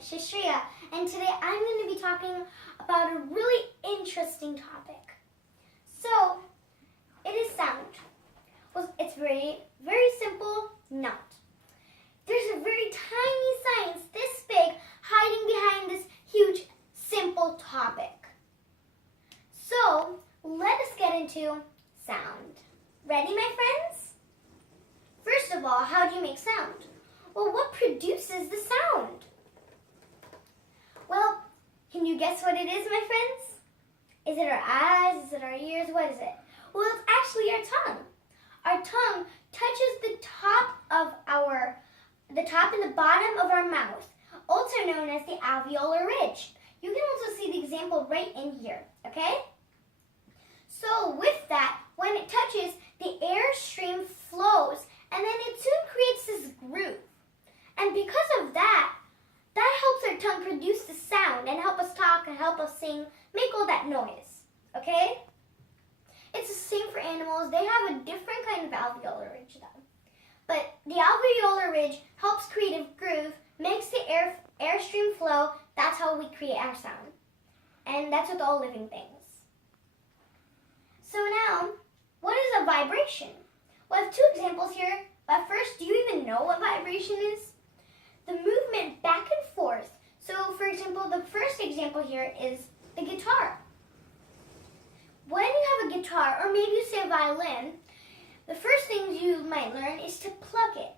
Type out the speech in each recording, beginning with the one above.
Sushreeya, and today I'm going to be talking about a really interesting topic. So, it is sound. Well, it's very simple, not. There's a very tiny science this big hiding behind this huge, simple topic. So, let us get into sound. Ready, my friends? First of all, how do you make sound? Well, what produces the sound? Well, can you guess what it is, my friends? Is it our eyes? Is it our ears? What is it? Well, it's actually our tongue. Our tongue touches the top and the bottom of our mouth, also known as the alveolar ridge. You can also see the example right in here, okay? So with that, when it touches, the air stream flows, and then it soon creates this groove. And because of that helps our tongue produce the sound and help us talk and help us sing, make all that noise, okay? It's the same for animals. They have a different kind of alveolar ridge though. But the alveolar ridge helps create a groove, makes the airstream flow. That's how we create our sound. And that's with all living things. So now, what is a vibration? Well, I have two examples here. But first, do you even know what vibration is? The movement back and forth. So, for example, the first example here is the guitar. When you have a guitar, or maybe you say a violin, the first thing you might learn is to pluck it.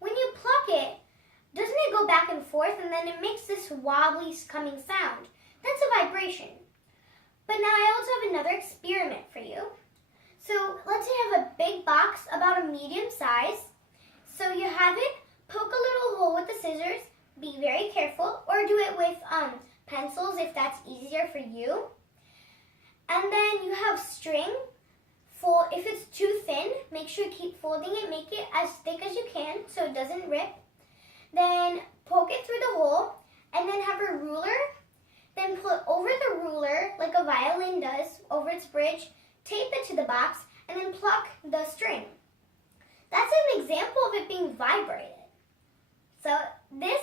When you pluck it, doesn't it go back and forth and then it makes this wobbly coming sound? That's a vibration. But now I also have another experiment for you. So let's say you have a big box about a medium size. So you have it, poke a little hole with the scissors, be very careful, or do it with pencils if that's easier for you. And then you have string. If it's too thin, make sure you keep folding it. Make it as thick as you can so it doesn't rip. Then poke it through the hole and then have a ruler. Then put over the ruler, like a violin does, over its bridge. Tape it to the box and then pluck the string. That's an example of it being vibrated. So this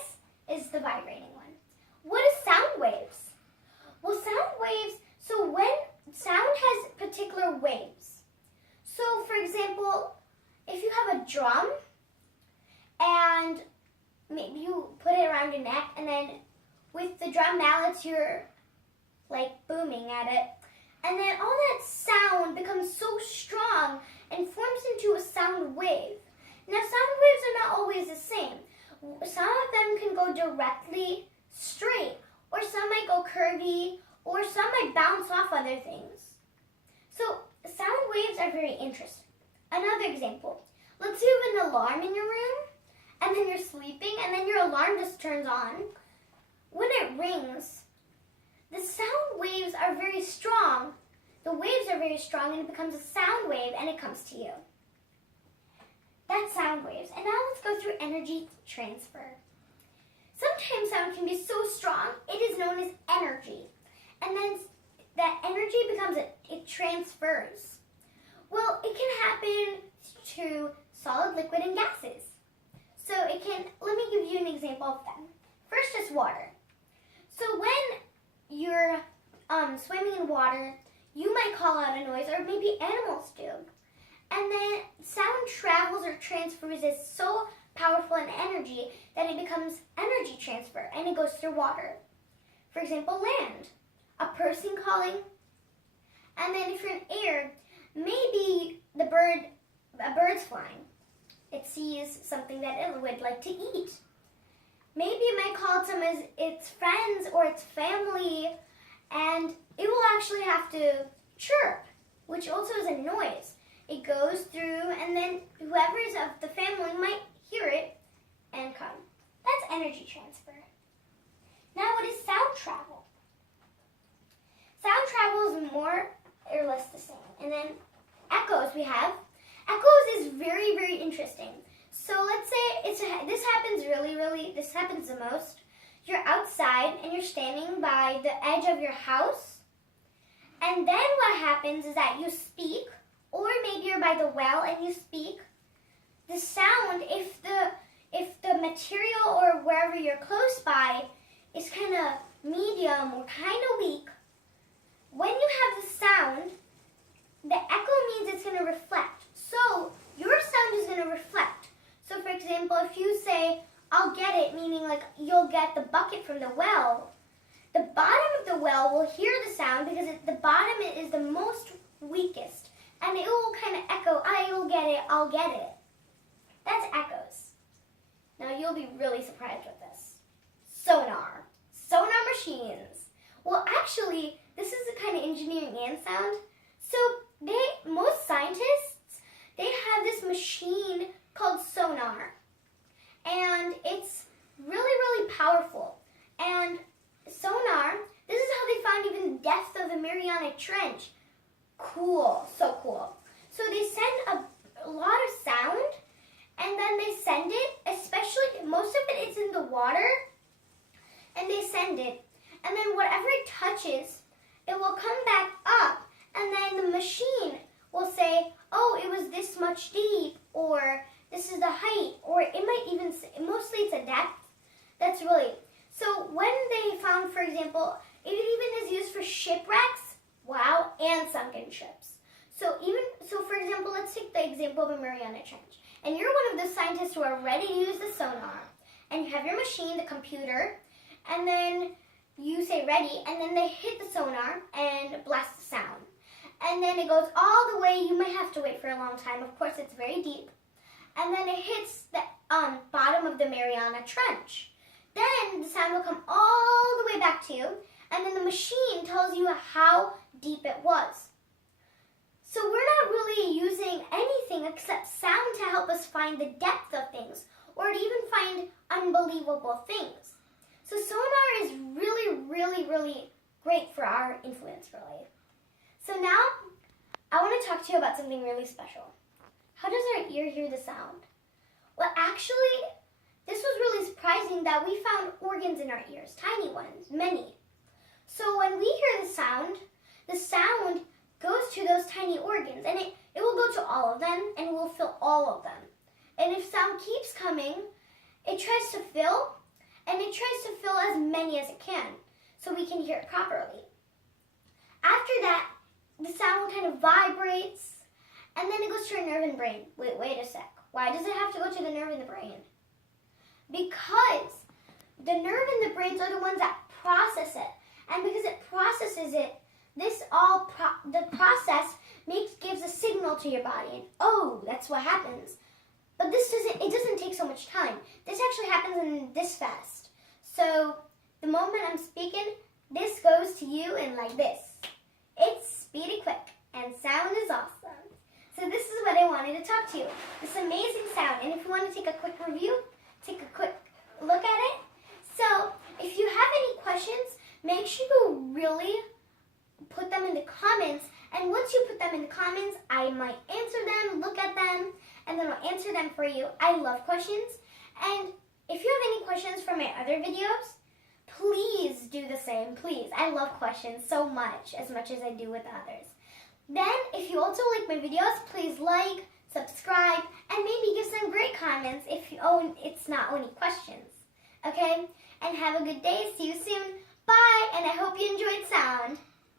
is the vibrating one. What is sound waves? Well, sound waves, so when sound has particular waves. So, for example, if you have a drum and maybe you put it around your neck and then with the drum mallets you're like booming at it, and then all that sound becomes so strong and forms into a sound wave. Now, sound waves are not always the same. Some of them can go directly straight, or some might go curvy, or some might bounce off other things. So, sound waves are very interesting. Another example. Let's say you have an alarm in your room, and then you're sleeping, and then your alarm just turns on. When it rings, the sound waves are very strong. The waves are very strong, and it becomes a sound wave, and it comes to you. That's sound waves. And now let's go through energy transfer. Sometimes sound can be so strong, it is known as energy. And then that energy it transfers. Well, it can happen to solid, liquid, and gases. So let me give you an example of them. First is water. So when you're swimming in water, you might call out a noise, or maybe animals do. And then sound travels or transfers is so powerful in energy that it becomes energy transfer, and it goes through water. For example, land. A person calling. And then if you're in air, maybe a bird's flying. It sees something that it would like to eat. Maybe it might call its friends or its family, and it will actually have to chirp, which also is a noise. It goes through, and then whoever is of the family might hear it and come. That's energy transfer. Now, what is sound travel? Sound travel is more or less the same. And then echoes we have. Echoes is very, very interesting. So let's say this happens the most. You're outside and you're standing by the edge of your house. And then what happens is that you speak, or maybe you're by the well and you speak. The sound, if if the material or wherever you're close by is kind of medium or kind of weak, when you have the sound, the echo means it's going to reflect. So your sound is going to reflect. So for example, if you say, I'll get it, meaning like you'll get the bucket from the well, the bottom of the well will hear the sound because the bottom is the most weakest. And it will kind of echo, I'll get it, I'll get it. That's echoes. Now you'll be really surprised with this. Sonar. Sonar machines. Well, actually, this is a kind of engineering and sound. So most scientists, they have this machine called sonar. And it's really, really powerful. And sonar, this is how they found even the depth of the Mariana Trench. Cool, so cool. So they send a lot of sound, and then they send it, especially, most of it is in the water, and they send it. And then whatever it touches, it will come back up, and then the machine will say, oh, it was this much deep, or this is the height, or it might even say, mostly it's a depth. That's really, so when they found, for example, it even is used for shipwrecks, wow, and sunken ships. So for example, let's take the example of a Mariana Trench. And you're one of the scientists who are ready to use the sonar. And you have your machine, the computer, and then you say ready, and then they hit the sonar and blast the sound. And then it goes all the way, you might have to wait for a long time, of course it's very deep. And then it hits the bottom of the Mariana Trench. Then the sound will come all the way back to you, and then the machine tells you how deep it was. So we're not really using anything except sound to help us find the depth of things, or to even find unbelievable things. So sonar is really, really, really great for our influence, really. So now, I want to talk to you about something really special. How does our ear hear the sound? Well, actually, this was really surprising that we found organs in our ears, tiny ones, many. So when we hear the sound goes to those tiny organs, and it will go to all of them, and we'll fill all of them. And if sound keeps coming, it tries to fill, and it tries to fill as many as it can, so we can hear it properly. After that, the sound will kind of vibrates, and then it goes to our nerve and brain. Wait a sec. Why does it have to go to the nerve and the brain? Because the nerve and the brains are the ones that process it. And because it processes it, the process gives a signal to your body. And oh, that's what happens. But it doesn't take so much time. This actually happens in this fast. So the moment I'm speaking, this goes to you in like this. It's speedy quick, and sound is awesome. So this is what I wanted to talk to you. This amazing sound. And if you want to take a quick review, take a quick look at it. So if you have any questions, make sure you really put them in the comments. And once you put them in the comments, I might answer them, look at them, and then I'll answer them for you. I love questions. And if you have any questions from my other videos, please do the same, please. I love questions so much as I do with others. Then, if you also like my videos, please like, subscribe, and maybe give some great comments if it's not only questions. Okay? And have a good day. See you soon. Bye, and I hope you enjoyed sound.